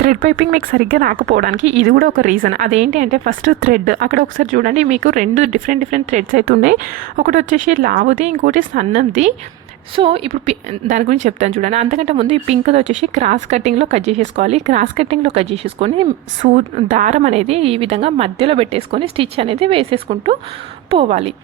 Thread piping మీకు సరిగ్గా రాకపోవడానికి ఇది కూడా ఒక రీజన్. అదేంటి అంటే ఫస్ట్ థ్రెడ్ అక్కడ ఒకసారి చూడండి మీకు రెండు డిఫరెంట్ డిఫరెంట్ థ్రెడ్స్ అయితే ఉన్నాయి. ఒకటి వచ్చేసి లావుది ఇంకోటి సన్నంది సో ఇప్పుడు పి- దాని గురించి చెప్తాను చూడండి. అంతకంటే ముందు ఈ పింక్ది వచ్చేసి క్రాస్ కటింగ్లో కట్ చేసేసుకోవాలి. క్రాస్ కటింగ్లో కట్ చేసేసుకొని సూ దారం అనేది ఈ విధంగా మధ్యలో పెట్టేసుకొని స్టిచ్ అనేది వేసేసుకుంటూ పోవాలి.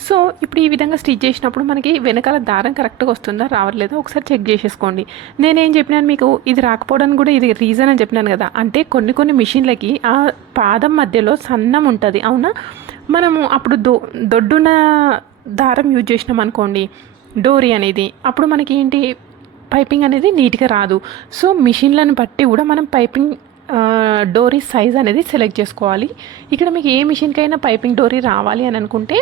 సో ఇప్పుడు ఈ విధంగా స్టిచ్ చేసినప్పుడు మనకి వెనకాల దారం కరెక్ట్గా వస్తుందా రావట్లేదా ఒకసారి చెక్ చేసేసుకోండి. నేనేం చెప్పినాను మీకు? ఇది రాకపోవడానికి కూడా ఇది రీజన్ అని చెప్పినాను కదా. అంటే కొన్ని కొన్ని మిషన్లకి ఆ పాదం మధ్యలో సన్నం ఉంటుంది. అవునా? మనము అప్పుడు దొ దొడ్డున దారం యూజ్ చేసినాం అనుకోండి. డోరీ అనేది. అప్పుడు మనకి ఏంటి? పైపింగ్ అనేది నీట్గా రాదు. సో మిషన్లను బట్టి కూడా మనం పైపింగ్ డోరీ సైజ్ అనేది సెలెక్ట్ చేసుకోవాలి. ఇక్కడ మీకు ఏ మిషన్కైనా పైపింగ్ డోరీ రావాలి అని అనుకుంటే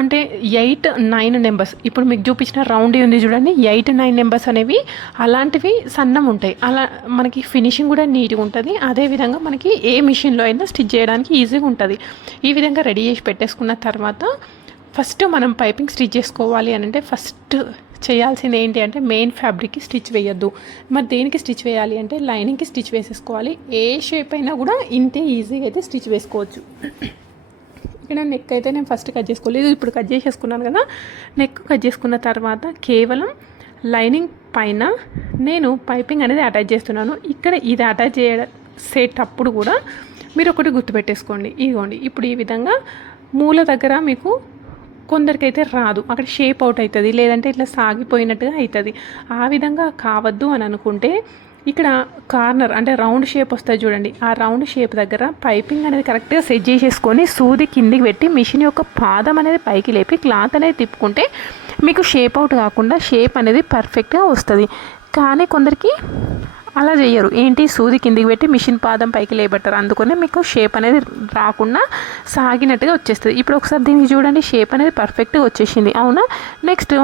అంటే ఎయిట్ నైన్ నెంబర్స్. ఇప్పుడు మీకు చూపించిన రౌండ్ ఉంది చూడండి. ఎయిట్ నైన్ నెంబర్స్ అనేవి అలాంటివి సన్నం ఉంటాయి. అలా మనకి ఫినిషింగ్ కూడా నీట్గా ఉంటుంది. అదేవిధంగా మనకి ఏ మిషన్లో అయినా స్టిచ్ చేయడానికి ఈజీగా ఉంటుంది. ఈ విధంగా రెడీ చేసి పెట్టేసుకున్న తర్వాత ఫస్ట్ మనం పైపింగ్ స్టిచ్ చేసుకోవాలి అని అంటే ఫస్ట్ చేయాల్సింది ఏంటి అంటే మెయిన్ ఫ్యాబ్రిక్కి స్టిచ్ వేయద్దు. మరి దేనికి స్టిచ్ వేయాలి అంటే లైనింగ్కి స్టిచ్ వేసేసుకోవాలి. ఏ షేప్ అయినా కూడా ఇంతే ఈజీగా అయితే స్టిచ్ వేసుకోవచ్చు. ఇక్కడ నెక్ అయితే నేను ఫస్ట్ కట్ చేసుకోలేదు. ఇప్పుడు కట్ చేసేసుకున్నాను కదా. నెక్ కట్ చేసుకున్న తర్వాత కేవలం లైనింగ్ పైన నేను పైపింగ్ అనేది అటాచ్ చేస్తున్నాను. ఇక్కడ ఇది అటాచ్ చేసేటప్పుడు కూడా మీరు ఒకటి గుర్తుపెట్టేసుకోండి. ఇదిగోండి. ఇప్పుడు ఈ విధంగా మూల దగ్గర మీకు కొందరికైతే రాదు. అక్కడ షేప్ అవుట్ అవుతుంది లేదంటే ఇట్లా సాగిపోయినట్టుగా అవుతుంది ఆ విధంగా కావద్దు అని అనుకుంటే ఇక్కడ కార్నర్ అంటే రౌండ్ షేప్ వస్తుంది చూడండి. ఆ రౌండ్ షేప్ దగ్గర పైపింగ్ అనేది కరెక్ట్గా సెట్ చేసేసుకొని సూది కిందికి పెట్టి మిషన్ యొక్క పాదం అనేది పైకి లేపి క్లాత్ అనేది తిప్పుకుంటే మీకు షేప్ అవుట్ కాకుండా షేప్ అనేది పర్ఫెక్ట్గా వస్తుంది. కానీ కొందరికి అలా చేయరు ఏంటి? సూది కిందికి పెట్టి మిషన్ పాదం పైకి లేబెట్టారు అందుకనే మీకు షేప్ అనేది రాకుండా సాగినట్టుగా వచ్చేస్తుంది. ఇప్పుడు ఒకసారి దీనికి చూడండి. షేప్ అనేది పర్ఫెక్ట్గా వచ్చేసింది. అవునా? నెక్స్ట్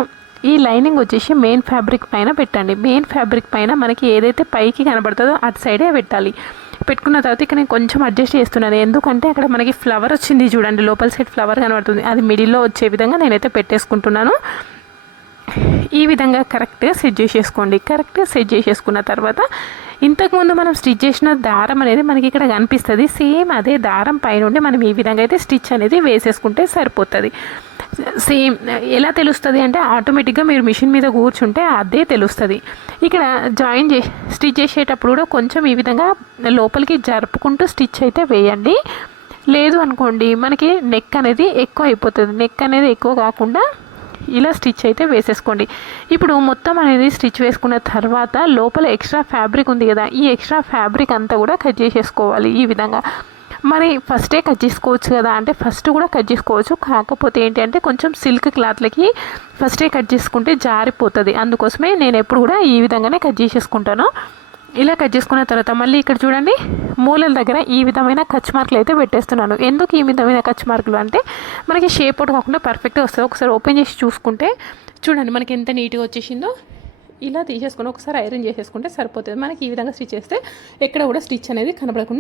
ఈ లైనింగ్ వచ్చేసి మెయిన్ ఫ్యాబ్రిక్ పైన పెట్టండి. మెయిన్ ఫ్యాబ్రిక్ పైన మనకి ఏదైతే పైకి కనబడుతుందో అటు సైడే పెట్టాలి. పెట్టుకున్న తర్వాత ఇక్కడ నేను కొంచెం అడ్జస్ట్ చేస్తున్నాను. ఎందుకంటే అక్కడ మనకి ఫ్లవర్ వచ్చింది చూడండి. లోపల సైడ్ ఫ్లవర్ కనబడుతుంది. అది మిడిల్లో వచ్చే విధంగా నేనైతే పెట్టేసుకుంటున్నాను. ఈ విధంగా కరెక్ట్గా సెట్ చేసేసుకోండి. కరెక్ట్గా సెట్ చేసేసుకున్న తర్వాత ఇంతకుముందు మనం స్టిచ్ చేసిన దారం అనేది మనకి ఇక్కడ కనిపిస్తుంది. సేమ్ అదే దారం పైనుండి మనం ఈ విధంగా అయితే స్టిచ్ అనేది వేసేసుకుంటే సరిపోతుంది. సేమ్ ఎలా తెలుస్తుంది అంటే ఆటోమేటిక్గా మీరు మిషన్ మీద కూర్చుంటే అదే తెలుస్తుంది. ఇక్కడ జాయిన్ చే స్టిచ్ చేసేటప్పుడు కూడా కొంచెం ఈ విధంగా లోపలికి జరుపుకుంటూ స్టిచ్ అయితే వేయండి. లేదు అనుకోండి మనకి నెక్ అనేది ఎక్కువ అయిపోతుంది. నెక్ అనేది ఎక్కువ కాకుండా ఇలా స్టిచ్ అయితే వేసేసుకోండి. ఇప్పుడు మొత్తం అనేది స్టిచ్ వేసుకున్న తర్వాత లోపల ఎక్స్ట్రా ఫ్యాబ్రిక్ ఉంది కదా ఈ ఎక్స్ట్రా ఫ్యాబ్రిక్ అంతా కూడా కట్ చేసేసుకోవాలి ఈ విధంగా. మరి ఫస్టే కట్ చేసుకోవచ్చు కదా అంటే ఫస్ట్ కూడా కట్ చేసుకోవచ్చు. కాకపోతే ఏంటి అంటే కొంచెం సిల్క్ క్లాత్లకి ఫస్టే కట్ చేసుకుంటే జారిపోతుంది. అందుకోసమే నేను ఎప్పుడు కూడా ఈ విధంగానే కట్ చేసేసుకుంటాను. ఇలా కట్ చేసుకున్న తర్వాత మళ్ళీ ఇక్కడ చూడండి మూలల దగ్గర ఈ విధమైన కచ్ మార్కులు అయితే పెట్టేస్తున్నాను. ఎందుకు ఈ విధమైన కచ్ మార్కులు అంటే మనకి షేప్ అవుట్ కాకుండా పర్ఫెక్ట్గా వస్తుంది. ఒకసారి ఓపెన్ చేసి చూసుకుంటే చూడండి మనకి ఎంత నీట్గా వచ్చేసిందో. ఇలా తీసేసుకుని ఒకసారి ఐరన్ చేసేసుకుంటే సరిపోతుంది. మనకి ఈ విధంగా స్టిచ్ చేస్తే ఎక్కడ కూడా స్టిచ్ అనేది కనబడకుండా